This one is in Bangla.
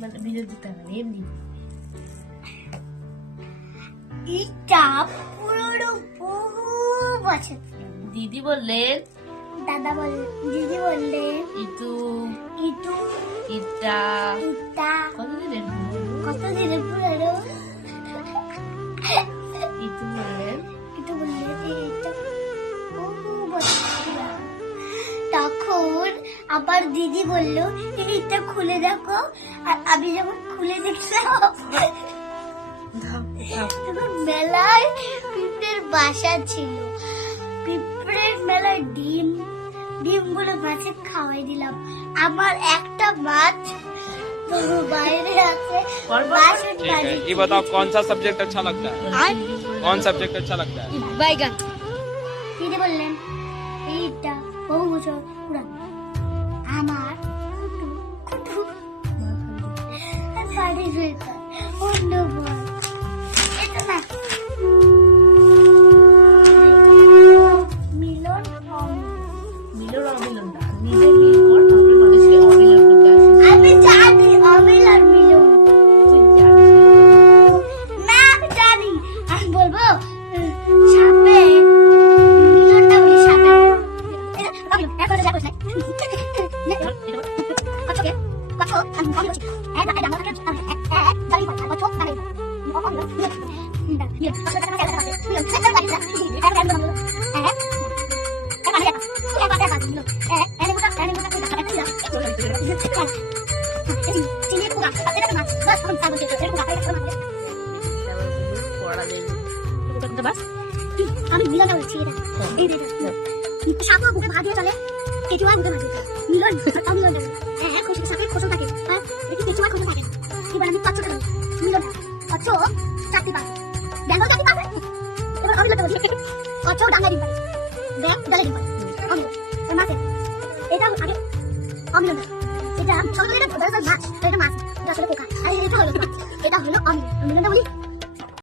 মানে ভিডিও দিতে হবে এমনি। এটা পুরো বহু বছর। দিদি বললেন, দাদা বললেন, দিদি বললেন ইতু ইটু ইটা ইটা কতদিনের কত দিনের পুরো। ইতু বললেন ইটু বললেন এটা বহু বছর পুরানো। তখন আবার দিদি বলল এটা খুলে দেখো, আর আমি যখন খুলে দেখলাম তখন মেলায় পিঁপড়ের বাসা ছিল। পিঁপড়ের মেলায় ডিমগুলো মাছে খাওয়াই দিলাম। আমার একটা মাছ বাইরে আছে, বাসন ठीक है, বাজে। ये बताओ कौन सा सब्जेक्ट अच्छा लगता है? कौन सब्जेक्ट अच्छा लगता है? বাইগান। দিদি বললেন এইটা বহু বছর পুরানো। আমার কুটু বাড়ির ভেতর অন্য বল এটা না মিলন মিলন অমিলন না, নিজে মিল কর তারপরে মানুষকে অমিলন করতে আসিস। আমি জানি অমিল আর মিলন। তুই জানিস না আমি জানি, আমি বলবো সাপে মিলনটা বলি সাপে এখন দেখো কতকে কত আমি বলছি এটা এটা আমাকে জানি কত আমি আমি মিলন বলছি এটা সাপও বুকে ভাগিয়ে চলে, কেঁচুয়া বুকে ভাগিয়ে চলে। মিলন অমিলন হ্যাঁ খুশি সাপের খোসা থাকে, হ্যাঁ একটু কেঁচুয়া খোসা থাকে। এবার আমি কচ্ছটা বলি মিলন কচ্ছ চারটি পা ব্যাঙ্গ চারটি পা। এবার অমিলন বলি কচ্ছ ডাঙ্গা ডিম পারে, ব্যাং ডালে ডিম পারে। অমিলন মাছে এটা আগে অমিলন, এটা ছোট এটা মাছ, এটা মাছ, এটা আসলে পোকা, আর এটা হলো অমিলন। অমিলনটা বলি